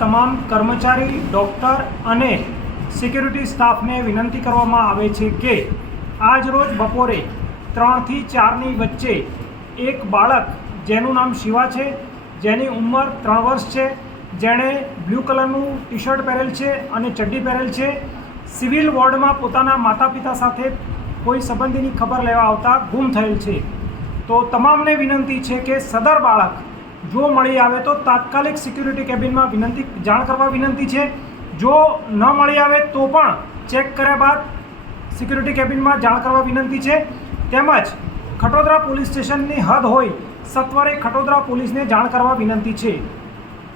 તમામ કર્મચારી, ડૉક્ટર અને સિક્યુરિટી સ્ટાફને વિનંતી કરવામાં આવે છે કે આજ રોજ બપોરે 3 થી 4ની વચ્ચે એક બાળક જેનું નામ શિવા છે, જેની ઉંમર 3 વર્ષ છે, જેણે બ્લુ કલરનું ટી શર્ટ પહેરેલ છે અને ચડ્ડી પહેરેલ છે, સિવિલ વોર્ડમાં પોતાના માતા પિતા સાથે કોઈ સંબંધીની ખબર લેવા આવતા ગુમ થયેલ છે. તો તમામને વિનંતી છે કે સદર બાળક જો મળી આવે તો તાત્કાલિક સિક્યુરિટી કેબિનમાં જાણ કરવા વિનંતી છે. જો ન મળી આવે તો પણ ચેક કર્યા બાદ સિક્યુરિટી કેબિનમાં જાણ કરવા વિનંતી છે. તેમજ ખટોદરા પોલીસ સ્ટેશનની હદ હોય સત્વરે ખટોદરા પોલીસને જાણ કરવા વિનંતી છે.